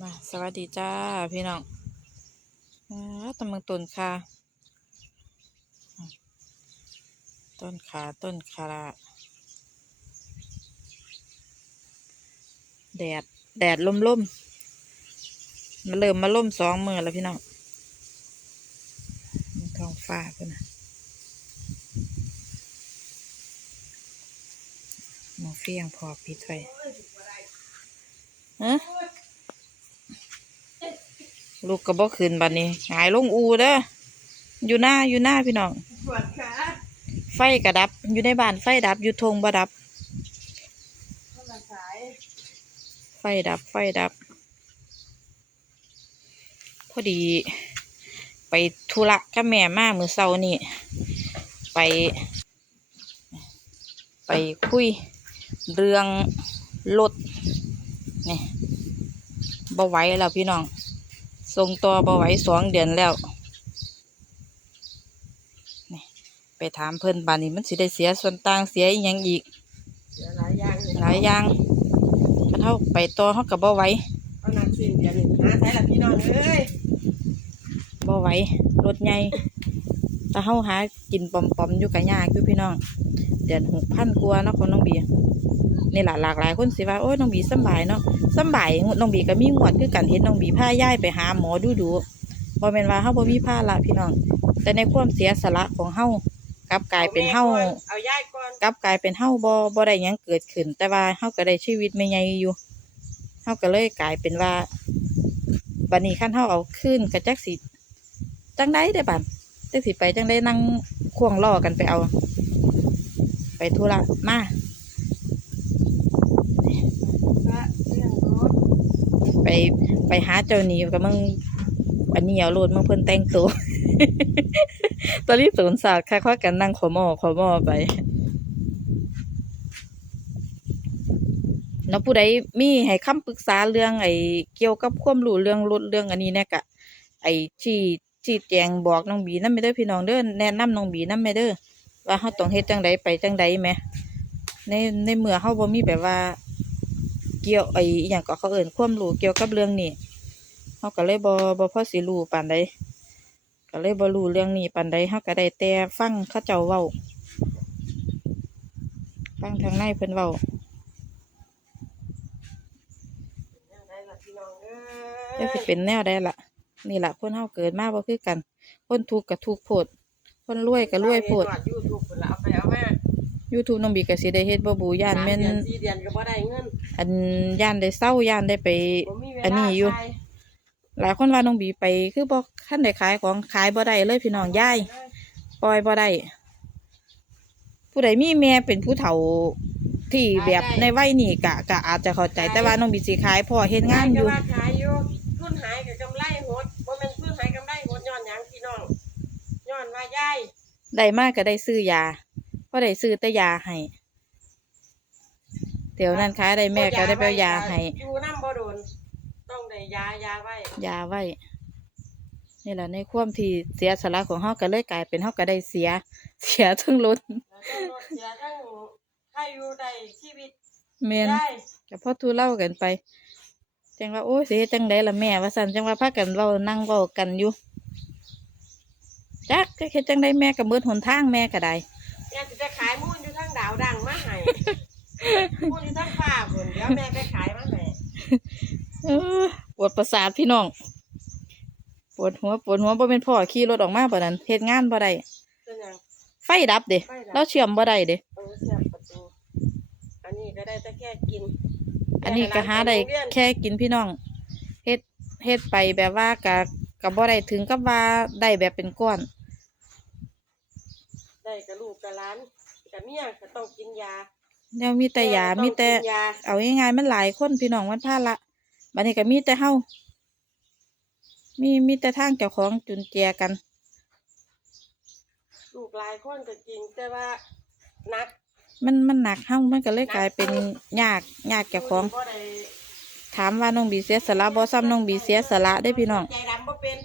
มาสวัสดีจ้าพี่น้องอ่าตำมึงต้นคาต้นขาต้นคาแดด แดดลมลมมาเริ่มมาล่มสองมือแล้วพี่น้องท้องฟ้าเพื่อนนะมอเฟียงพอปิดไว้ฮะ ลูกกระบอกขึ้นบัดนนี้หงายลงอูเด้ออยู่หน้าอยู่หน้าพี่น้องปวดขาไฟกระดับ อยู่ในบ้านไฟดับอยู่ทงบ่ดับ ไฟดับไฟดับ พอดี ไปธุระกับแม่มากมือเช้านี่ไป ไปคุยเรื่องรถนี่บ่ไหวแล้วพี่น้อง ส่งตัวบ่ไหวสองเดือนแล้วนี่ไปถามเพิ่นบานนี้มันสิได้เสียส่วนต่างเสียอีหยังอีกเดี๋ยวหลายอย่างหลายอย่างคันเท่าไปต่อเขากับบ่ไหวเอานักสิ้นเดือนนี่หาใช้ละพี่น้องเอ้ยบ่ไหวรถใหญ่แต่เฮาหากินปอมๆอยู่กับยากอยู่พี่น้อง เดือนหกพันกว่าเนาะของน้องบีนี่แหละหลากหลายคนสิว่าโอ้ยน้องบีสำบายเนาะ สำบายน้องบีก็มีงวดคือกันเห็นน้องบีพาย่ายไปหาหมอดูดูๆบ่แม่นว่าเฮาบ่มีภาระพี่น้อง แต่ในความเสียสละของเฮากลับกลายเป็นเฮาเอาย่ายก่อนกลับกลายเป็นเฮาบ่บ่ได้หยังเกิดขึ้น แต่ว่าเฮาก็ได้ชีวิตไม่ใหญ่อยู่เฮาก็เลยกลายเป็นว่าบัดนี้คันเฮาเอาขึ้นก็จักสิจังไดได้บัดจักสิไปจังไดนั่งควงล้อกันไปเอา ไปธุระมา พระเรื่องรถ ไปไปหาเจ้าหนี้กับมึงอันนี้เอาโลดมึงเพิ่นแต่งตัวตอนนี้สวนศาสตร์ค่ะค่อยกันนั่งขอมอขอมอไปเนาะผู้ใดมีให้คำปรึกษาเรื่องไอ้เกี่ยวกับความรู้เรื่องรถเรื่องอันนี้เนี่ยกะ ไอ้ที่ที่แจงบอกน้องบีนั่นไม่เด้พี่น้องเด้อแนะนำน้องบีนั่นไม่เด้อว่าเขาต้องเฮ็ดจังใดไปจังใดแหมในในเมื่อเขาบ่มีแบบว่า เกี่ยวไอ้อหย่างก็เขาเอิ่นความรู้เกี่ยวกับเรื่องนี้เขาก็เลยบ่บ่พอสิรู้ปานใดก็เลยบ่รู้เรื่องนี้ปานใดเขาก็ได้แต่ฟังเขาเจ้าเว้าฟังทางในเพิ่นเว้าไงล่ะพี่น้องเอ้จะสิเป็นแนวใดล่ะนี่ละคนเฮาเกิดมาบ่คือกัน คนทุกข์ก็ทุกข์โพดคนรวยก็รวยโพดยูทูบเพิ่นละเอาไปเอามา YouTube น้องบีก็สิได้เฮ็ดบ่บูย่านแม่นสามเดือนสี่เดือนก็บ่ได้เงินอันย่านได้เศร้าย่านได้ไป บ่มีเวอันลานี้อยู่ ใช้หลายคนว่าน้องบีไปคือบ่คันได้ขายของขายบ่ได้เลยพี่น้องย่ายปล่อยบ่ได้ผู้ใดมีแม่เป็นผู้เฒ่าที่แบบในวัยนี้กะกะอาจจะเข้าใจแต่ว่าน้องบีสิขายพ่อเฮ็ดงานอยู่ ขก็ว่าขายอยู่ทุนหายกับกำไรหดบ่แม่นทุนหายกำไรหดย้อนหยังพี่น้องย้อนว่าย่ายได้มากก็ได้ซื้อยาเพราะได้ซื้อแต่ยาให้เดี๋ยวนั้นขายได้แม่ก็ได้ไปเอายาให้อยู่น้ำบ่โดนต้องได้ยายาไว้ยาไว้นี่แหละในความที่เสียสละของเฮาก็เลยกลายเป็นเฮาก็ได้เสีย เสียทั้งรถแล้วก็รถเสียทั้งใครอยู่ได้ชีวิตแม่นได้ก็พอทูเล่ากันไปจังว่าโอ้ยสิเฮ็ดจังไดล่ะแม่ว่าซั่นจังว่าพากันเว้านั่งเว้ากันอยู่จักจะเฮ็ดจังไดแม่ก็เบิดหนทางแม่ก็ได้ เนี่ยจะจะขายมูนอยู่ทั้งดาวดังมาให้มูนอยู่ทั้งฟ้าพุ่นเดี๋ยวแม่ไปขายมาให้เออปวดประสาทพี่น้องปวดหัวปวดหัวบ่เป็นพ่อขี่รถออกมาบ่นั้นเฮ็ดงานบ่ได้เป็นหยัง ไฟดับเด้ไฟดับ เราเชื่อมบ่ได้เด้ เออเสียบประตูอันนี้ก็ได้แต่แค่กินอันนี้ก็หาได้แค่กินพี่น้องเฮ็ดเฮ็ดไปแบบว่าก็ก็บ่ได้ถึงกับว่าได้แบบเป็นก้อน ได้กับลูกกับหลานกับเมียก็ต้องกินยาแล้วมีแต่ยาก็มีองแต่กินยาเอาง่ายๆมันหลายคนพี่น้องมันพลาดละบัดนี้ก็มีแต่เฮามีมีแต่ทางเจ้าของจุนเจียกัน ลูกหลายคนก็จริงแต่ว่าหนักมันมันหนักเฮามันก็เลยกลายเป็นยากยากเจ้าของ บ่ได้ถามว่าน้องบีเสียสละบ่ซ้ำน้องบีเสียสละได้พี่น้อง ใจดำบ่เป็น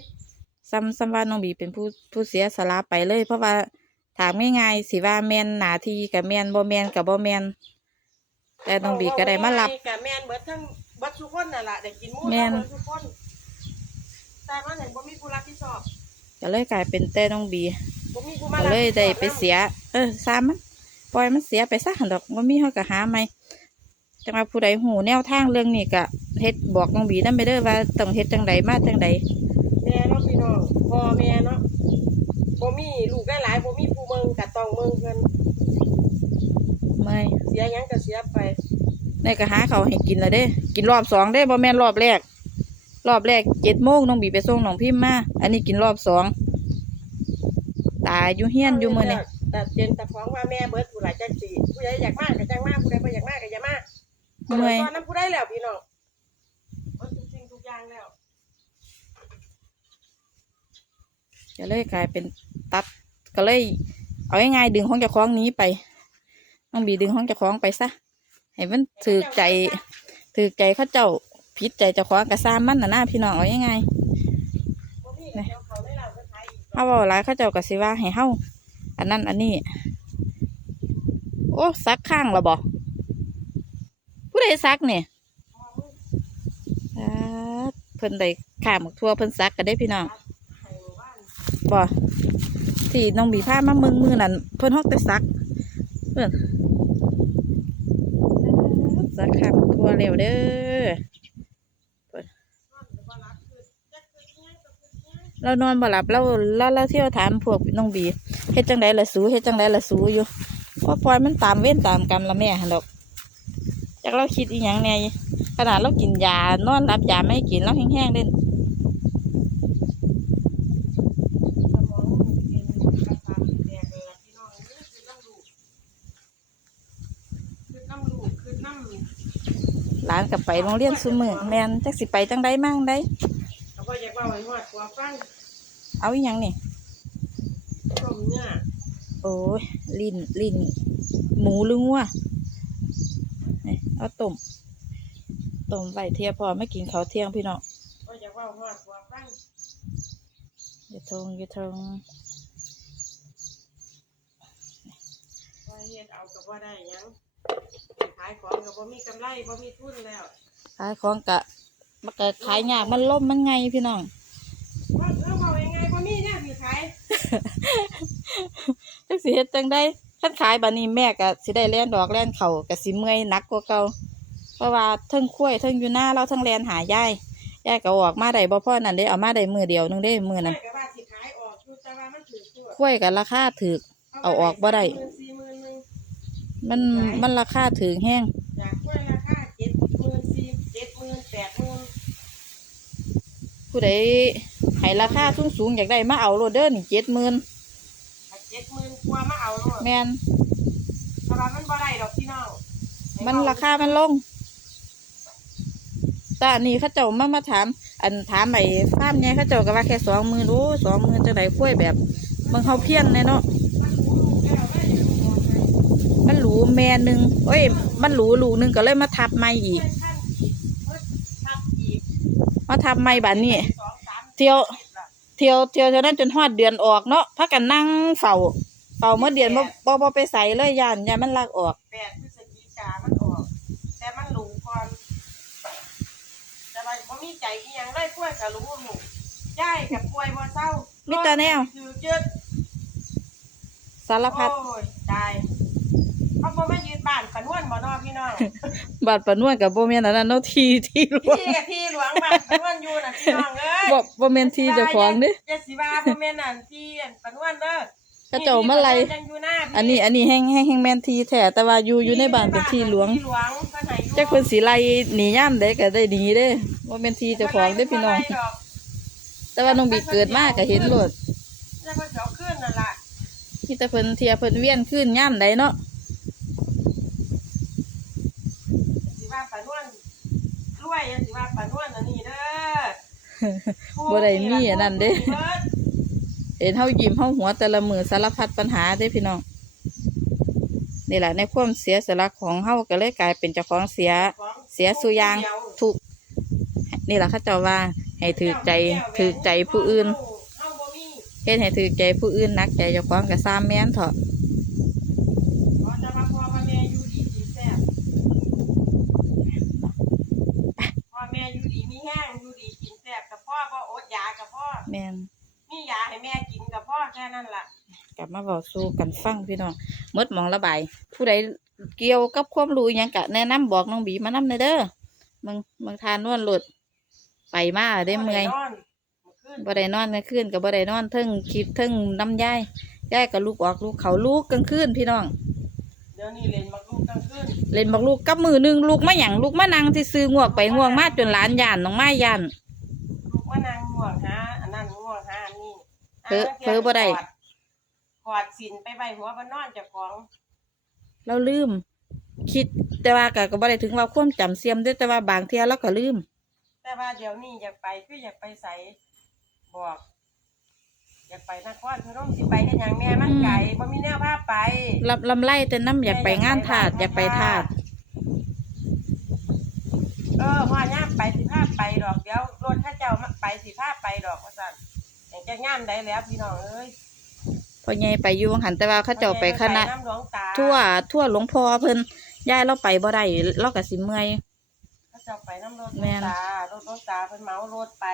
ซ้ำซ้ำว่าน้องบีเป็นผู้ผู้เสียสละไปเลย เพราะว่า ถามง่ายๆสิว่าแม่นหนาทีกับแม่นบ่แม่นกับบ่แม่นแต่น้องบีก็ได้มารับ กับแม่นเบิดทั้งบัดทุกคนน่ะล่ะได้กินหมูแม่น เบิดทุกคนแต่มันเห็นบ่มีผู้รับผิดชอบก็เลยกลายเป็นแต่น้องบีบ่มีผู้มาก็รับเลยผิชอบได้ไปเสีย เออซ้ำมันปล่อยมันเสียไปซะหั่นดอกบ่มีเฮาก็หาใหม่จังว่าผู้ใดหูแนวทางเรื่องนี้ก็เฮ็ดบอกน้องบีนำไปเด้อว่าต้องเฮ็ดจังใดมาจังใดแม่เนาะพี่น้องพ่อแม่เนาะบ่มีลูกได้หลายบ่มีผู้ เมืองก็ต้องเมืองเพิ่นเมื่อยเสียหยังก็เสียไปได้ก็หาเขาวให้กินแล้วเด้ กินรอบสองได้บ่แม่นรอบแรก รอบแรกเจ็ดโมงน้องบีไปส่งน้องพิมพ์มา อันนี้กินรอบสองตายอยู่เฮียนอยู่มื้อนี้แต่เป็นแต่ฟ้องว่าแม่เบิดผู้หลายจังสิผู้ใดอยากมากก็จังมากผู้ใดบ่อยากมากก็อย่ามาเมื่อยตอนนั้นผู้ใดแล้วพี่น้องเบิดทุกสิ่งทุกอย่างแล้วก็เลยกลายเป็นตัดก็เลย เอาง่ายๆดึงของเจ้าของนี้ไป น้องบีดึงของเจ้าของไปซะให้มันถือใจถือใจเขาเจ้าผิดใจเจ้าของกระซ้ามันน่ะนะพี่น้องเอาง่ายบ่มีก็เดี๋ยวเขาได้แล้วก็ขายอีกๆเขาบอกหลายเขาเจ้าก็สิว่าให้เฮาอันนั้นอันนี้ โอ้ซักข้างและบ่ผู้ใดซักเนี่ยเพิ่นได้ข้ามหมกทั่วเพิ่นซักก็ได้พี่น้องบ้านบ่ ที่น้องบีผ้ามาเมืองมือนั่นเพิ่นฮอกแต่ซักเพิ่อนซักข้ามทั่วเร็วเด้อนอนก็บ่รับคือจักคืออิหยังก็คืออิหยังเรานอนบ่หลับเราเราเราเที่ยวถามพวกน้องบีเฮ็ดจังไดละสูเฮ็ดจังไดละสูอยู่ว่าปล่อยมันตามเว้นตามกรรมละแม่หั่นดอกจากเราคิดอีหยังแหน่ขนาดเรากินยานอนรับยาไม่กินเราแห้งๆเด่น สมองเป็นประสาทแดกเลยล่ะพี่น้องเอ้ยคือน้ำลูกคือน้ำลูกคือน้ำ หลานกับ ไปโรงเรียนซุมือแม่นจักสิไปจังไดมั่งได้เขาก็อยากเว่าให้หอดกว่าฟังเอาอีหยังนี่ต้มเนี่ยโอ้ยลิ้นลิ้นหมูหรืองัวนี่เอาต้มต้มไว้เทียพอไม่กินข้าวเที่ยงพี่น้องก็อยากเว่าหอดกว่าฟังอย่าทงอย่าทงว่าเฮ็ดเอากับว่าได้หยัง ขายของกับว่ามีกำไรว่ามีทุนแล้วขายของกะมันก็ขายยากมันล่มมันไงพี่น้องว่าเออบอกยังไงว่ามีเนี่ยสิขายจักสิเฮ็ดจังได้คันขายบัดนี้แม่ก็สิได้แล่นดอกแล่นเข่าก็สิเมื่อยหนักกว่าเก่าเพราะว่าเทิงคุ้ยเทิงอยู่หน้าเราเทิงแลนหายายยายก็ออกมาได้บ่พอนั่นเด้เอามาได้มือเดียวนึงเด้มือนั้นแม่ก็ว่าสิขายออกอยู่แต่ว่ามันถือตัวคุ้ยกับราคาถูกเอาออกบ่ได้ หมื่นสี่ห มื่นหนึ่งมันมันราคาถึงแห้งอยากกล้วยราคาเจ็ดหมื่นสี่เจ็ดหมื่นแปดหมื่นผู้ใดให้ราคาสูงสูงๆอยากได้มาเอาโรดเดอร์นี่เจ็ดหมื่นเจ็ดหมื่นกว่ามาเอาโลดแมนแต่ว่ามันบ่ได้ดอกพี่น้องมันราคามันลงแต่อันนี้เขาเจ้ามามาถาม อันถามไอ้ฟาร์มไงเขาเจ้าก็ว่าแค่สองหมื่นโอ้สองหมื่นจังไดคุ้ยแบบเมืองเขาเพี้ยนแน่เนาะมันรู้แล้วแม่อยู่บอกให้มันหรู แม่หนึ่งโอ้ย มันหรูหลูหนึ่งก็เลยมาทับไม่อีกเพื่อนท่านอีกเพิ่นทับอีกมาทับไม่บัดนี้สองสามเที่ยวสิบละเที่ยว เที่ยวเท่านั้นจนฮอดเดือนออกเนาะพักกันนั่งเฝ้าเฝ้าเมื่อเดือนบ่บ่บ่ไปใส่เลยย่านย่านมันลากออกแปดพฤศจิกามันออก แต่มันหลูก่อนแต่ว่าบ่มีใจอีหยังเลยกล้วยกับรู้หนูย่ายกับกล้วยบ่เศร้ามีมีแต่แนวคือยืดสารพัดโอ้ยตาย เขาบ่มายืนบ้านปะนวนบ่นอพี่น้องบาดปะนวดกับบ่แม่นอันนั้นเนาะที่ที่หลวงพี่กับพี่หลวงบ้านปะนวนอยู่น่ะพี่น้องเอ้ยบ่บ่แม่นที่เจ้าของเด้อย่าสิว่าบ่แม่นนั่นที่อันปะนวนเด้อเขาเจ้ามาไล่ยังอยู่หน้าพี่อันนี้อันนี้แห้งแห้งแห้งแม่นที่แท้แต่ว่าอยู่อยู่ในบ้านเป็นที่หลวงที่หลวงเพิ่นให้อยู่จักเพิ่นสิไล่หนีย่ามใดก็ได้หนีเด้บ่แม่นที่เจ้าของเด้อพี่น้องบ่ไล่ดกแต่ว่าน้องบีเกิดมาก็เห็นโลดแล้วก็เอาขึ้นนั่นล่ะมีแต่เพิ่นเที่ยเพิ่นเวียนขึ้นย่ามใดเนาะ สิว่าปานวนรว ยอย่าสิว่าปานวนอันนี้เด้อบ่ได้มีอันนั้นเด้บิดเห็นเฮายิ้มเฮาหัวแต่ละมือสารพัดปัญหาเด้พี่น้องนี่แหละในความเสียสละของเฮาก็เลยกลายเป็นเจ้าของเสียของเสียสุอยางถูกนี่แหละเขาเจ้าว่าให้ถือใจถือใจผู้อื่นเฮาบ่มีเฮ็ดให้ถือใจผู้อื่นนักใจเจ้าของก็ซ้ำแม่นเถอะ ขอแต่ว่าพ่อกับแม่อยู่ดีสิแซ่บ แม่นมียาให้แม่กินกับพ่อแค่นั้นล่ะกลับมาบอกสู้กันฟังพี่น้องหมดหมองระบาย ผู้ใดเกี่ยวกับความรู้อิหยังกะแนะนำบอกน้องบีมานำในเด้อมึงมึงทานนวลหลุดไปมาได้เมื่อย บ่ได้นอนมื้อคืนบ่ได้นอนกลางคืนกับบ่ได้นอนเทิงคลิปเทิงน้ำยายยายกับลูกออกลูกเขาลูกกลางคืนพี่น้อง เดี๋ยวนี้เล่นมาลูกกลางคืนเล่นบอกลูกกับมือหนึงลูกมาหยังลูกมานั่งที่ซื้อๆงวกไปง่วงมาจนหลานย่านน้องไม้ย่าน ลูกมานางง่วงหาอันนั้นง่วงหาอันนี้ เผลอเผลอบ่ได้ถอถอดสินไปไว้หัวบ่นอนเจ้าของเราลืม คิดแต่ว่าก็ก็บ่ได้ถึงว่าความจำเสื่อมเด้อแต่ว่าบางเที่ยเราก็ลืม แต่ว่าเดี๋ยวนี้อยากไปคืออยากไปใสบอก อยากไปนครพนมสิไปเฮ็ดหยังแม่มันไกลบ่มีแนวพาไปลำลำไล่แต่น้ำอยากไปงานถาดอยากไปถาด เออพ่อย่ามไปสิพาไปดอกเดี๋ยวรถข้าเจ้ามาไปสิพาไปดอกว่าซั่นอย่าง จะย่ามได้แล้วพี่น้องเอ้ยพอใหญ่ไปอยู่วังหันแต่ว่าเขาเจ้าไปคณะน้ำหลวงตาทั่วทั่วหลวงพ่อเพิ่นย้ายเราไปบ่ได้เราก็สิเมื่อยเขาเจ้าไปน้ำรถหลแม่วงนตารถหลวงตาเพิ่นเหมารถไป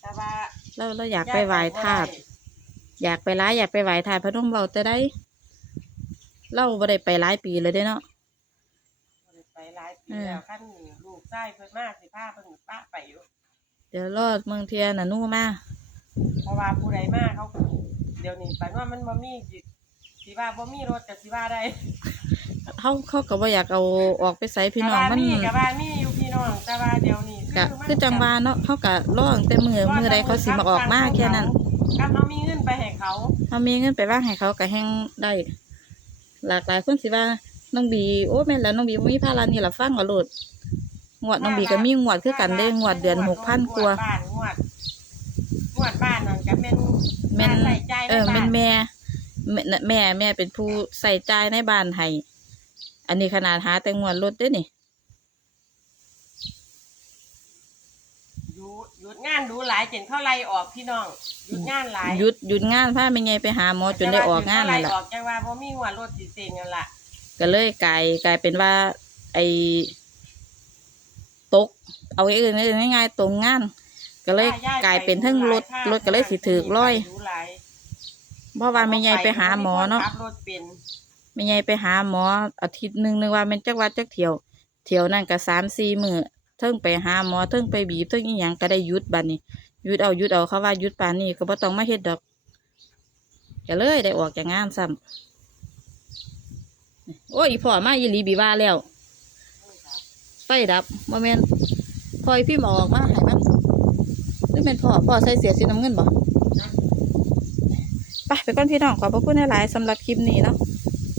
แต่ว่าเราเราอยากไปไหว้ธาตุอยากไปร้ายอยากไปไหว้ธาตุพนมเราแต่ได้ เราบ่ได้ไปหลายปีเลยเด้เนาะบ่ได้ไปหลายปีเออแล้วขั้นลูกชายเพิ่นมาสิพาเพิ่นป้าไปอยู่เดี๋ยวรอดเมืองเทียน่ะนู่มา เพราะว่าผู้ใดมาเขาเดี๋ยวนี้ไปว่ามันบ่มีสิสิว่าบ่มีรถก็สิว่าได้เขาเขาก็บ่อยากเอาออกไปใส่พี่น้องแต่ว่ามันมีก็ว่ามีอยู่พี่น้องแต่ว่าเดี๋ยวนี้ก็มันคือจังว่าเนาะเขาก็รอตั้งแต่มือมือใดเขาสิมาออกมาแค่นั้นก็เขามีเงินไปให้เขาเขามีเงินไปว่างให้เขาก็แห้งได้ หลากหลายคนสิว่าน้องบีโอ้แม่นแล้วน้องบีบ่มีภาระนี่ล่ะฟังเอาโลดงวดน้องบีก็มีงวดคือกันได้งวดเดือนหกพันกว่างวดบ้านง วดงวดบ้านนั่นก็เป็นแม่นใส่ใจในเออบ้าเป็นนแม่แม่แม่แม่เป็นผู้ใส่ใจายในบ้านให้อันนี้ขนาดหาแต่งวดรถเด้อนี่หยุดหยุดงานดูหลายจนเขาไล่ออกพี่น้องหยุดงานหลายหยุดหยุดงานพาไม่ไงไปหาหมอจนได้ออกงานเลนั่ยนแหละออกจังว่าบ่มีหัวรถสิเซ็งนั่นล่ะก็เลยกลายกลายเป็นว่าไอ้ตก เอาไอ้อื่นง่ายๆตรงงาน ก็เลยกลายเป็นทั้งรถรถก็เลยสิถือร้อยดูหลายเพราะว่าไม่ไงไปหาหมอเนาะขับรถเป็นไม่ไงไปหาหมออาทิตย์หนึ่งนึงว่าแมันจักวัดจักเที่ยว เที่ยวนั่นก็สามสี่มื้อเทิงไปหาหมอเทิงไปบีบเทิงอีหยังก็ได้หยุดบัดนี้หยุดเอาหยุดเอาเขาว่าหยุดปานนี้ก็บ่ต้องมาเฮ็ดดอกก็เลยได้ออกจากงานซ้ำโอ้ยอีพ่อมาอีหลีบีว่าแล้วไฟดับบ่แม่นพอยพี่หมอออกมาให้มัน หรือเป็นพ่อพ่อใส่เสียสีน้ำเงินบ่ไปไปก่อนพี่น้องขอบพระคุณหลายๆสำหรับคลิปนี้เนาะ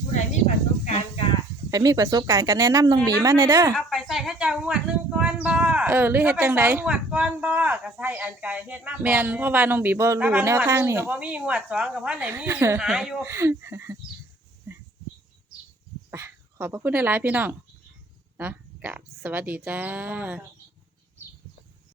ผู้ใดมีประสบการณ์กะไปมีประสบการณ์กันแนะนำน้องบีมาในอยเด้อเอาไปใส่ข้าเจ้างวดหนึงก่อนบ่เออหรือเฮ็ดจังใดอาไปสองงวดก่อนบ่ก็ใส่อันไกลเฮ็ดมาแม่นเพราะว่าน้องบีบ่รู้แนวทางนี่แต่ว่งวดหก็บ่มีงวดสองกับพ่อไหนมีอยู่หาอยู่ขอบพระคุณหลายๆพี่น้องนะกับสวัสดีจ้า Bye.